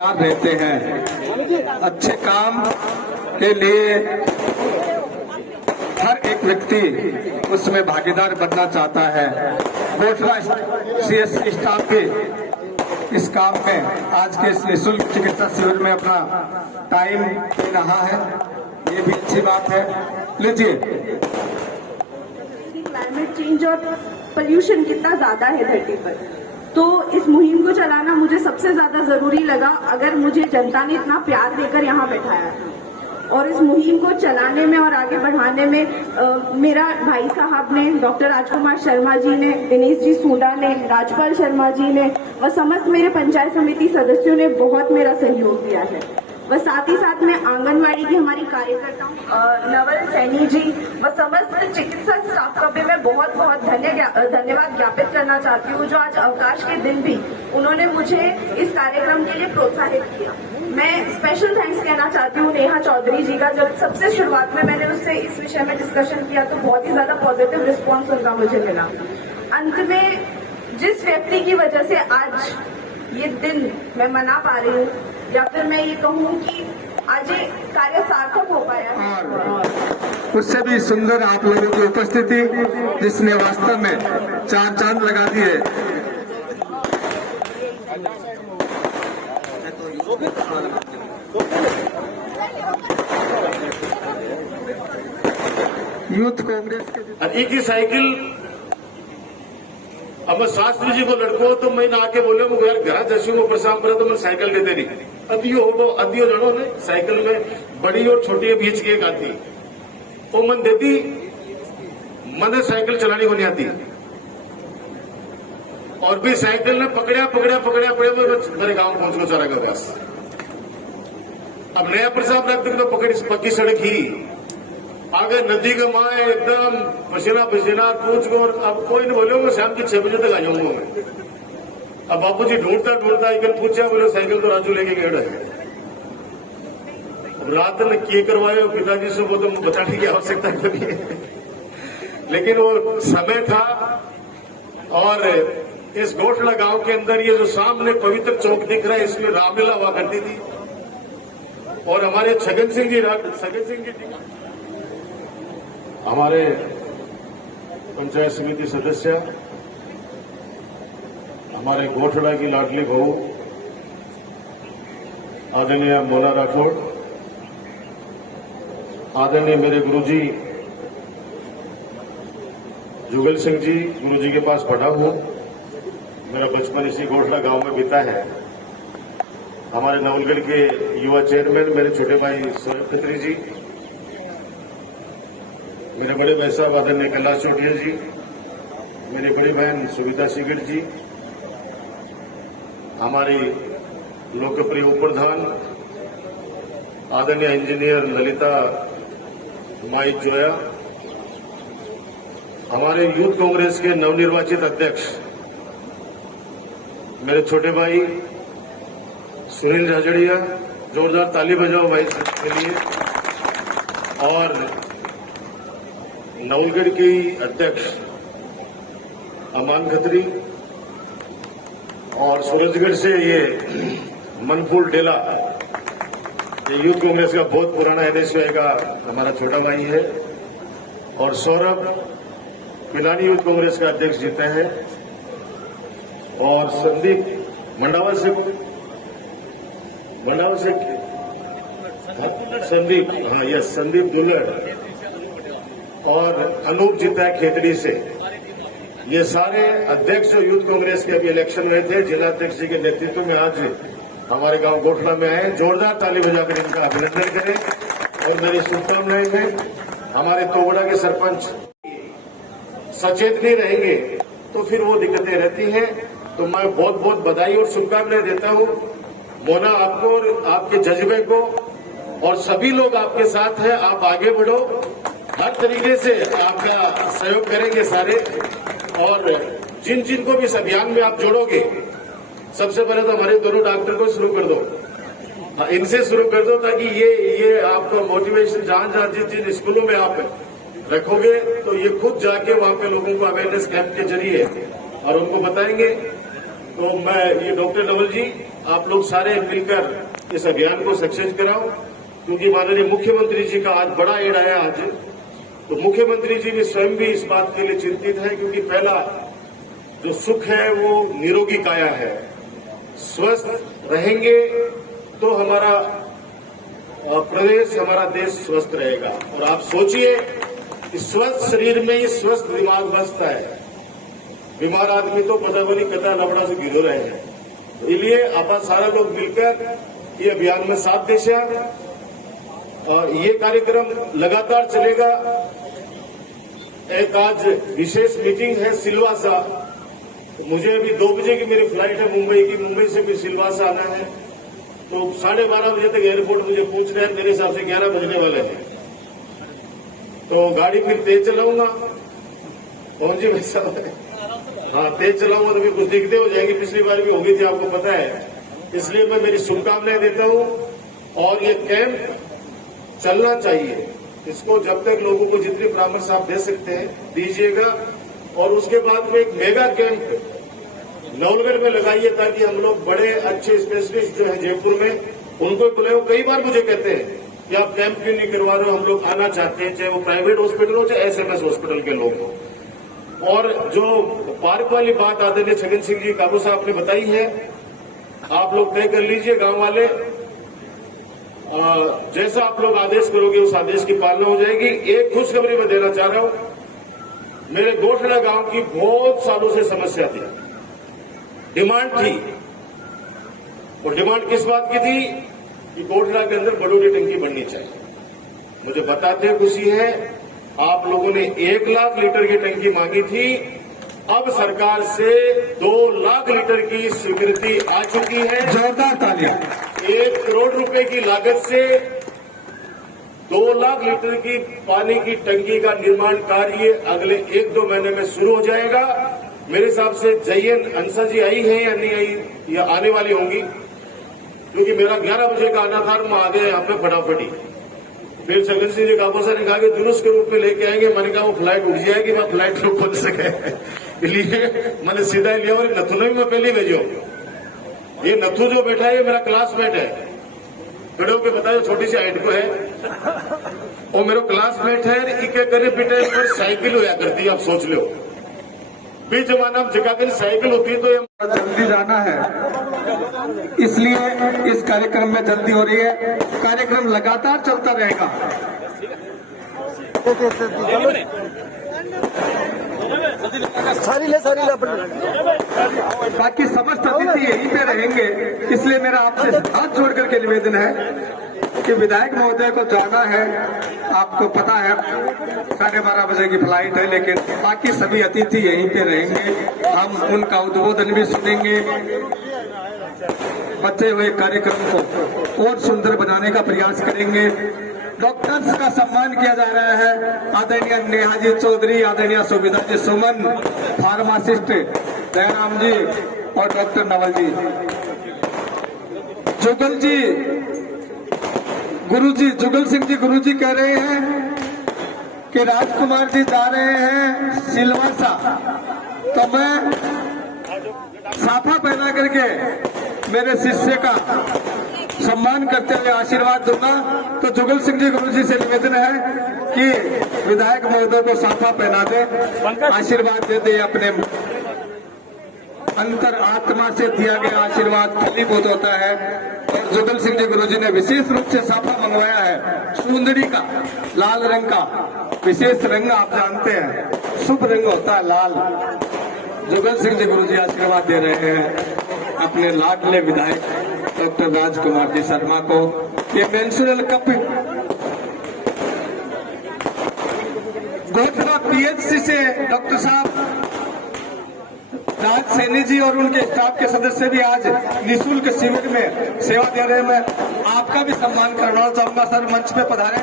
तैयार रहते हैं। अच्छे काम के लिए हर एक व्यक्ति उसमें भागीदार बनना चाहता है। गोठला सीएससी स्टाफ के इस काम में आज के इस निःशुल्क चिकित्सा शिविर में अपना टाइम दे रहा है, ये भी अच्छी बात है। लीजिए। क्लाइमेट चेंज और पोल्यूशन कितना ज्यादा है धरती पर, तो इस मुहिम को चलाना मुझे सबसे ज्यादा जरूरी लगा। अगर मुझे जनता ने इतना प्यार देकर यहाँ बैठाया था और इस मुहिम को चलाने में और आगे बढ़ाने में मेरा भाई साहब ने, डॉक्टर राजकुमार शर्मा जी ने, दिनेश जी सूडा ने, राजपाल शर्मा जी ने व समस्त मेरे पंचायत समिति सदस्यों ने बहुत मेरा सहयोग दिया है। व साथ ही साथ में आंगनवाड़ी की हमारी कार्यकर्ताओं नवल सैनी जी व समस्त चिकित्सा स्टाफ का भी मैं बहुत बहुत धन्यवाद ज्ञापित करना चाहती हूँ, जो आज अवकाश के दिन भी उन्होंने मुझे इस कार्यक्रम के लिए प्रोत्साहित किया। मैं स्पेशल थैंक्स कहना चाहती हूँ नेहा चौधरी जी का। जब सबसे शुरुआत में मैंने उससे इस विषय में डिस्कशन किया तो बहुत ही ज्यादा पॉजिटिव रिस्पॉन्स उनका मुझे मिला। अंत में जिस व्यक्ति की वजह से आज ये दिन मैं मना पा रही हूँ, या फिर मैं ये कहूँ कि आज ये कार्य सार्थक हो पाया है, उससे भी सुंदर आप लोगों की उपस्थिति जिसने वास्तव में चार चांद लगा दिए। यूथ कांग्रेस एक ही साइकिल अब मैं शास्त्री जी को लड़को तो मैं ना आके बोले मुझे यार घर जैसी को परेशान करे तो मैं साइकिल देते नहीं। अदियो जानो ने साइकिल में बड़ी और छोटी बीच की एक आती तो मन देती, मन साइकिल चलानी को नहीं आती और भी साइकिल ने पकड़िया मेरे गांव पहुंच को चारा का व्यास। अब नया प्रसाद रख तो पकड़ी पक्की सड़क ही आगे नदी के माए एकदम पसीना पूछ को, अब कोई नहीं बोले शाम के 6 बजे तक आ जाऊंगा मैं। अब बापूजी ढूंढता एक पूछा, बोले साइकिल तो राजू लेके गए है। रात ने किए करवाए पिताजी से, वो तो बताने की आवश्यकता नहीं है, लेकिन वो समय था। और इस गोठला गांव के अंदर ये जो सामने पवित्र चौक दिख रहा है, इसमें रामलीला हुआ करती थी और हमारे छगन सिंह जी हमारे पंचायत समिति सदस्य, हमारे गोठड़ा की लाडली बहू आदरणीय मोना राठौड़, आदरणीय मेरे गुरुजी जुगल सिंह जी, गुरुजी के पास पढ़ा हूं, मेरा बचपन इसी गोठड़ा गांव में बीता है। हमारे नवलगढ़ के युवा चेयरमैन मेरे छोटे भाई सोहेब खत्री जी, मेरे बड़े भाई साहब आदरणीय कैलाश चौटिया जी, मेरी बड़ी बहन सुविता सिगड़ जी, हमारी लोकप्रिय उप प्रधान आदरणीय इंजीनियर ललिता माई जोया, हमारे यूथ कांग्रेस के नवनिर्वाचित अध्यक्ष मेरे छोटे भाई सुनील राजड़िया, जोरदार ताली बजाओ भाई के लिए। और नवलगढ़ की अध्यक्ष अमान खत्री और सूरजगढ़ से ये मनफूल डेला, ये यूथ कांग्रेस का बहुत पुराना एनएसयूआई का हमारा छोटा भाई है। और सौरभ पिलानी यूथ कांग्रेस का अध्यक्ष जीते हैं। और संदीप मंडावा से संदीप, हाँ यस, संदीप दुल्लड़ और अनूप जीता है खेतड़ी से। ये सारे अध्यक्ष जो यूथ कांग्रेस के अभी इलेक्शन में थे, जिलाध्यक्ष जी के नेतृत्व में आज हमारे गांव गोठला में आए। जोरदार ताली बजाकर इनका अभिनंदन करें और मेरी शुभकामनाएं हैं। हमारे तोगड़ा के सरपंच सचेत नहीं रहेंगे तो फिर वो दिक्कतें रहती हैं, तो मैं बहुत बहुत बधाई और शुभकामनाएं देता हूं मोना आपको और आपके जज्बे को, और सभी लोग आपके साथ हैं। आप आगे बढ़ो, हर तरीके से आपका सहयोग करेंगे सारे। और जिन जिन को भी इस अभियान में आप जोड़ोगे, सबसे पहले तो हमारे दोनों डॉक्टर को शुरू कर दो, इनसे शुरू कर दो, ताकि ये आपका मोटिवेशन जहां जिन स्कूलों में आप रखोगे तो ये खुद जाके वहां पे लोगों को अवेयरनेस कैंप के जरिए और उनको बताएंगे। तो मैं ये डॉक्टर नवल जी आप लोग सारे मिलकर इस अभियान को सक्सेस कराओ, क्योंकि माननीय मुख्यमंत्री जी का आज बड़ा एड आया आज, तो मुख्यमंत्री जी भी स्वयं भी इस बात के लिए चिंतित है, क्योंकि पहला जो सुख है वो निरोगी काया है। स्वस्थ रहेंगे तो हमारा प्रदेश, हमारा देश स्वस्थ रहेगा। और आप सोचिए कि स्वस्थ शरीर में ही स्वस्थ दिमाग बसता है। बीमार आदमी तो पता नहीं कदा लबड़ा से गिरो रहे हैं। इसलिए आप सारा लोग मिलकर ये अभियान में साथ देशा और ये कार्यक्रम लगातार चलेगा। एक आज विशेष मीटिंग है सिलवासा, मुझे अभी 2 बजे की मेरी फ्लाइट है मुंबई की, मुंबई से भी सिलवासा आना है, तो 12:30 बजे तक एयरपोर्ट मुझे पहुंच रहे हैं, मेरे हिसाब से 11 बजने वाले हैं। तो गाड़ी फिर तेज चलाऊंगा, पहुंची भाई साहब, हाँ तेज चलाऊंगा तो फिर कुछ दिक्कतें हो जाएगी, पिछली बार भी हो गई थी आपको पता है। इसलिए मैं मेरी शुभकामनाएं देता हूं और ये कैंप चलना चाहिए। इसको जब तक लोगों को जितनी परामर्श आप दे सकते हैं दीजिएगा, और उसके बाद में एक मेगा कैंप नवलगढ़ में लगाइए, ताकि हम लोग बड़े अच्छे स्पेशलिस्ट जो है जयपुर में उनको बुलाए। कई बार मुझे कहते हैं कि आप कैंप क्यों नहीं करवा रहे हो, हम लोग आना चाहते हैं, चाहे वो प्राइवेट हॉस्पिटल हो चाहे एसएमएस हॉस्पिटल के लोग हो। और जो पार्क वाली बात आदरणीय छगन सिंह जी काबू साहब ने बताई है, आप लोग तय कर लीजिए गांव वाले, जैसा आप लोग आदेश करोगे उस आदेश की पालना हो जाएगी। एक खुशखबरी मैं देना चाह रहा हूं, मेरे गोठड़ा गांव की बहुत सालों से समस्या थी, डिमांड थी, और डिमांड किस बात की थी कि गोठड़ा के अंदर बड़ोड़ी टंकी बननी चाहिए। मुझे बताते खुशी है आप लोगों ने 1 लाख लीटर की टंकी मांगी थी, अब सरकार से 2 लाख लीटर की स्वीकृति आ चुकी है। जोरदार तालियां। 1 करोड़ रुपए की लागत से 2 लाख लीटर की पानी की टंकी का निर्माण कार्य अगले 1-2 महीने में शुरू हो जाएगा। मेरे हिसाब से जयन अंसा जी आई है या नहीं आई, या आने वाली होंगी, क्योंकि मेरा 11 बजे का आना था, मैं आ गया यहाँ पे फटाफटी। फिर छगन सिंह जी काबूसा ने कहा कि जुलूस के रूप में लेके आएंगे, मैंने कहा वो फ्लाइट उठ जाएगी, मैं फ्लाइट लोग बोल सके, इसलिए मैंने सीधा लिया। और नथु ने भी मैं पहले भेजो, ये नथु जो बैठा है ये मेरा क्लासमेट है, खड़े होकर बताओ छोटी सी हाइट को है, वो मेरा क्लासमेट है। इके करीब बेटे पर साइकिल होया करती है, आप सोच लो बीच जमाना में जगह कहीं साइकिल होती है तो ये जल्दी जाना है, इसलिए इस कार्यक्रम में जल्दी हो रही है। कार्यक्रम लगातार चलता रहेगा। बाकी समस्त अतिथि यहीं पे रहेंगे, इसलिए मेरा आपसे हाथ जोड़ करके निवेदन है कि विधायक महोदय को जाना है, आपको पता है 12:30 बजे की फ्लाइट है, लेकिन बाकी सभी अतिथि यहीं पे रहेंगे। हम उनका उद्बोधन भी सुनेंगे, बचे हुए कार्यक्रम को और सुंदर बनाने का प्रयास करेंगे। डॉक्टर्स का सम्मान किया जा रहा है, आदरणीय नेहाजी चौधरी, आदरणीय सुविधा जी सुमन, फार्मासिस्ट दयाराम जी और डॉक्टर नवल जी। जुगल जी, गुरुजी, जुगल सिंह जी गुरुजी कह रहे हैं कि राजकुमार जी जा रहे हैं सिलवासा, तो मैं साफा पहना करके मेरे शिष्य का सम्मान करते हुए आशीर्वाद दूंगा। तो जुगल सिंह जी गुरुजी से निवेदन है कि विधायक महोदय को साफा पहना दे, आशीर्वाद दे दे। अपने अंतर आत्मा से दिया गया आशीर्वाद फलीभूत होता है। और जुगल सिंह जी गुरुजी ने विशेष रूप से साफा मंगवाया है, सुंदरी का, लाल रंग का, विशेष रंग आप जानते हैं, शुभ रंग होता है लाल। जुगल सिंह जी गुरुजी आशीर्वाद दे रहे हैं अपने लाडले विधायक डॉक्टर राजकुमार जी शर्मा को। ये मेंसुरल कप गोठड़ा पीएचसी से डॉक्टर साहब राज सैनी जी और उनके स्टाफ के सदस्य भी आज निःशुल्क शिविर में सेवा दे रहे हैं। मैं आपका भी सम्मान करना चाहूंगा सर, मंच पे पधारें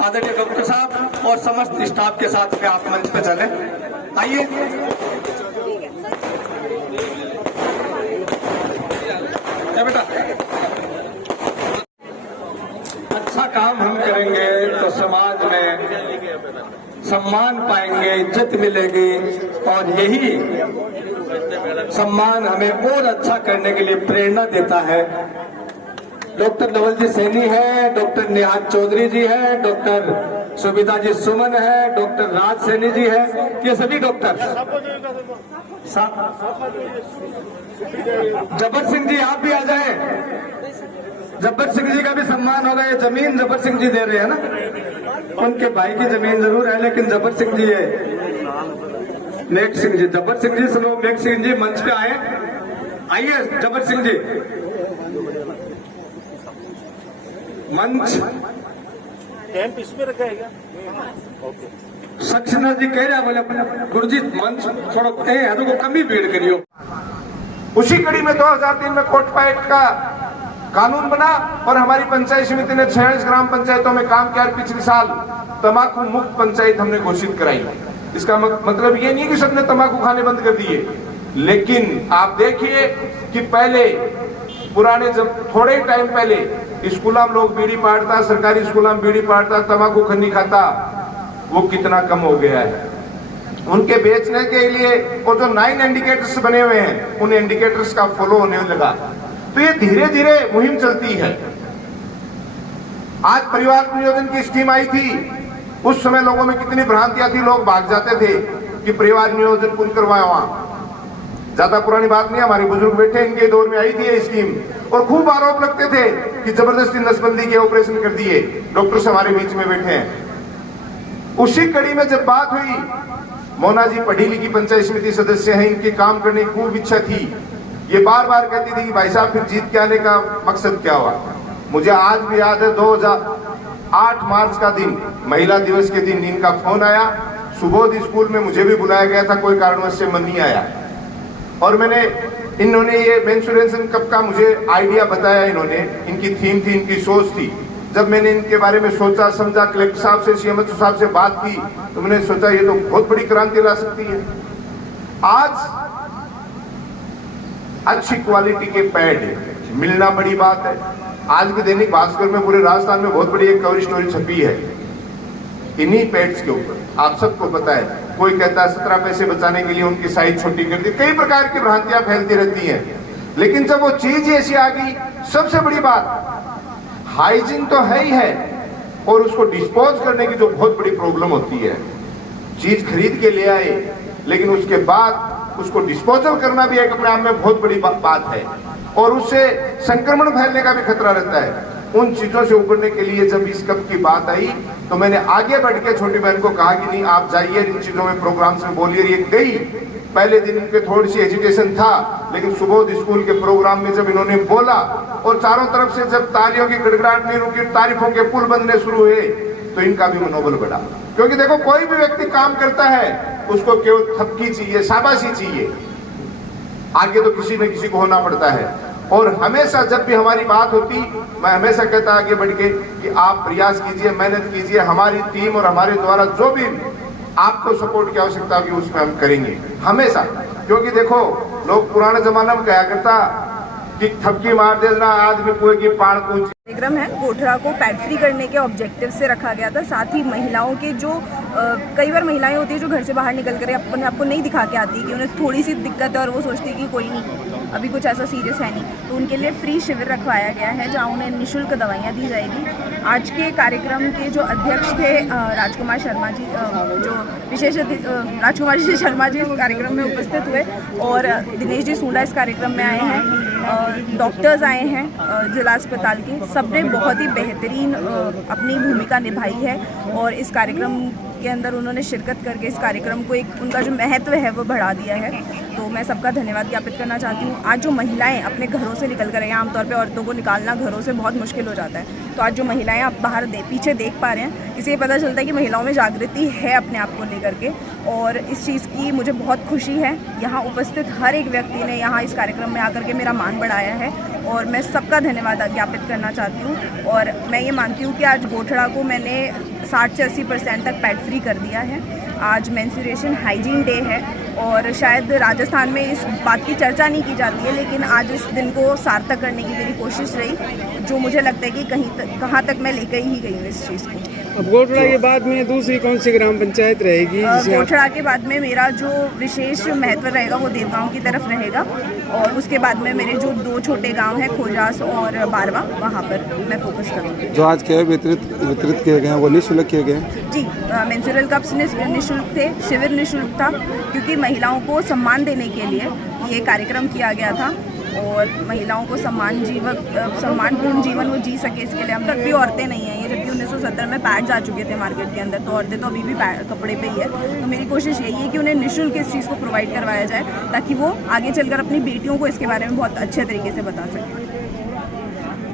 आदरणीय डॉक्टर साहब, और समस्त स्टाफ के साथ में आप मंच पे चलें। आइए बेटा, अच्छा काम हम करेंगे तो समाज में सम्मान पाएंगे, इज्जत मिलेगी, और यही सम्मान हमें और अच्छा करने के लिए प्रेरणा देता है। डॉक्टर नवल जी सैनी है, डॉक्टर निहाल चौधरी जी है, डॉक्टर सुविधा जी सुमन है, डॉक्टर राज सैनी जी है, ये सभी डॉक्टर। जब्बर सिंह जी आप भी आ जाएं। जब्बर सिंह जी का भी सम्मान होगा। ये जमीन जब्बर सिंह जी दे रहे हैं ना, उनके भाई की जमीन जरूर है लेकिन जब्बर सिंह जी है। नेक सिंह जी, जब्बर सिंह जी सुनो, नेक सिंह जी मंच पे आए, आइए जब्बर सिंह जी मंच। कैंप इसमें रखा है क्या? सक्सेना जी कह रहे हैं, बोले अपने गुरु जी मंच थोड़ा है तो कमी भीड़ करियो। उसी कड़ी में 2003 में कोटपाइट का कानून बना और हमारी पंचायत समिति ने 46 ग्राम पंचायतों में काम किया। पिछले साल तंबाकू मुक्त पंचायत हमने घोषित कराई। इसका मतलब ये नहीं कि सबने तंबाकू खाने बंद कर दिए, लेकिन आप देखिए कि पहले पुराने जब थोड़े टाइम पहले स्कूलों में लोग बीड़ी पाड़ता, सरकारी स्कूलों में बीड़ी पाड़ता, तंबाकू खन्नी खाता, वो कितना कम हो गया है। उनके बेचने के लिए वो जो 9 इंडिकेटर्स बने हुए हैं, उन इंडिकेटर्स का फॉलो होने लगा। तो ये धीरे धीरे मुहिम चलती है। आज परिवार नियोजन की स्कीम आई थी, उस समय लोगों में कितनी भ्रांतियां थी, लोग भाग जाते थे कि परिवार नियोजन कौन करवाया। वहां ज्यादा पुरानी बात नहीं, हमारे बुजुर्ग बैठे, इनके दौर में आई थी ये स्कीम, और खूब आरोप लगते थे कि जबरदस्ती नसबंदी के ऑपरेशन कर दिए। डॉक्टर्स हमारे बीच में बैठे हैं। उसी कड़ी में जब बात हुई, मोना जी पढ़ी लिखी पंचायत समिति सदस्य हैं, इनकी काम करने की खूब इच्छा थी। ये बार बार कहती थी कि भाई साहब फिर जीत के आने का मकसद क्या हुआ। मुझे आज भी याद है 2008 मार्च का दिन, महिला दिवस के दिन इनका फोन आया। सुबोध स्कूल में मुझे भी बुलाया गया था, कोई कारणवश से मन नहीं आया, और इन्होंने ये मेंस्ट्रुएशन कप का मुझे आइडिया बताया। इन्होंने, इनकी थीम थी, इनकी सोच थी। जब मैंने इनके बारे में सोचा समझा, कलेक्टर साहब से, सीएमओ साहब से बात की, तो मैंने सोचा ये तो बहुत बड़ी क्रांति ला सकती है। आज अच्छी क्वालिटी के पैड मिलना बड़ी बात है। आज भी दैनिक भास्कर में पूरे राजस्थान में बहुत बड़ी एक कवर स्टोरी छपी है इन्हीं पैड्स के ऊपर। आप सबको पता है, कोई कहता है 17 पैसे बचाने के लिए उनकी साइज छोटी कर दी। कई प्रकार की भ्रांतियां फैलती रहती हैं, लेकिन जब वो चीज ऐसी आ गई, सबसे बड़ी बात हाइजीन तो है ही है, और उसको डिस्पोज करने की जो बहुत बड़ी प्रॉब्लम होती है। चीज खरीद के ले आए, लेकिन उसके बाद उसको डिस्पोजल करना भी एक अपने आप में बहुत बड़ी बात है, और उससे संक्रमण फैलने का भी खतरा रहता है। उन चीजों से उबरने के लिए जब इस कप की बात आई, तो मैंने आगे बढ़ के छोटी बहन को कहा कि नहीं, आप जाइए इन चीजों में प्रोग्राम्स में बोलिए। ये गई, पहले दिन इनके थोड़ी सी एजुकेशन था, लेकिन सुबोध स्कूल के प्रोग्राम में जब इन्होंने बोला और चारों तरफ से जब तालियों की गड़गड़ाहट नहीं रुकी, तारीफों के पुल बनने शुरू हुए, तो इनका भी मनोबल बढ़ा। क्योंकि देखो, कोई भी व्यक्ति काम करता है, उसको केवल थपकी चाहिए, शाबाशी चाहिए, आगे तो किसी न किसी को होना पड़ता है। और हमेशा जब भी हमारी बात होती, मैं हमेशा कहता आगे बढ़ के कि आप प्रयास कीजिए, मेहनत कीजिए, हमारी टीम और हमारे द्वारा जो भी आपको सपोर्ट की आवश्यकता होगी उसमें हम करेंगे हमेशा। क्योंकि देखो, लोग पुराने जमाने में कहा करता कि थपकी मार देना आदमी कुएं की पाड़ पूछ। कार्यक्रम है गोठड़ा को पैड फ्री करने के ऑब्जेक्टिव से रखा गया था। साथ ही महिलाओं के जो कई बार महिलाएं होती है जो घर से बाहर निकल कर अपने आपको नहीं दिखा के आती, कि उन्हें थोड़ी सी दिक्कत है और वो सोचती है कि कोई नहीं, अभी कुछ ऐसा सीरियस है नहीं, तो उनके लिए फ्री शिविर रखवाया गया है जहां उन्हें निःशुल्क दवाइयां दी जाएगी। आज के कार्यक्रम के जो अध्यक्ष थे राजकुमार शर्मा जी, जो विशेष राजकुमार जी शर्मा जी इस कार्यक्रम में उपस्थित हुए, और दिनेश जी सूंडा इस कार्यक्रम में आए हैं, डॉक्टर्स आए हैं जिला अस्पताल के। सबने बहुत ही बेहतरीन अपनी भूमिका निभाई है, और इस कार्यक्रम के अंदर उन्होंने शिरकत करके इस कार्यक्रम को एक उनका जो महत्व है वो बढ़ा दिया है। तो मैं सबका धन्यवाद ज्ञापित करना चाहती हूँ। आज जो महिलाएं अपने घरों से निकल कर, आमतौर पे औरतों को निकालना घरों से बहुत मुश्किल हो जाता है, तो आज जो महिलाएं आप बाहर पीछे देख पा रहे हैं, इससे पता चलता है कि महिलाओं में जागृति है अपने आप को लेकर के, और इस चीज़ की मुझे बहुत खुशी है। यहाँ उपस्थित हर एक व्यक्ति ने यहाँ इस कार्यक्रम में आकर के मेरा मान बढ़ाया है, और मैं सबका धन्यवाद ज्ञापित करना चाहती हूँ। और मैं ये मानती हूँ कि आज गोठड़ा को मैंने 60 से 80% तक पैड फ्री कर दिया है। आज मेंस्ट्रुएशन हाइजीन डे है, और शायद राजस्थान में इस बात की चर्चा नहीं की जाती है, लेकिन आज इस दिन को सार्थक करने की मेरी कोशिश रही, जो मुझे लगता है कि कहाँ तक मैं लेकर ही गई हूँ इस चीज़ को। अब गोठड़ा के बाद में दूसरी कौन सी ग्राम पंचायत रहेगी जिसे आप गोठड़ा के बाद में मेरा जो विशेष महत्व रहेगा वो देवगांव की तरफ रहेगा, और उसके बाद में मेरे जो 2 छोटे गांव हैं खोजास और बारवा, वहाँ पर मैं फोकस करूँगी। जो आज के वितरित किए गए हैं वो निःशुल्क किए गए हैं? जी, मेंस्ट्रुअल कप्स निःशुल्क थे, शिविर निःशुल्क था, क्योंकि महिलाओं को सम्मान देने के लिए ये कार्यक्रम किया गया था, और महिलाओं को सम्मानपूर्ण जीवन वो जी सके, इसके लिए। अब तक भी औरतें नहीं हैं, ये जबकि 1970 में पैड्स आ चुके थे मार्केट के अंदर, तो औरतें तो अभी भी कपड़े पे ही है। तो मेरी कोशिश यही है कि उन्हें निःशुल्क इस चीज़ को प्रोवाइड करवाया जाए, ताकि वो आगे चलकर अपनी बेटियों को इसके बारे में बहुत अच्छे तरीके से बता सकें।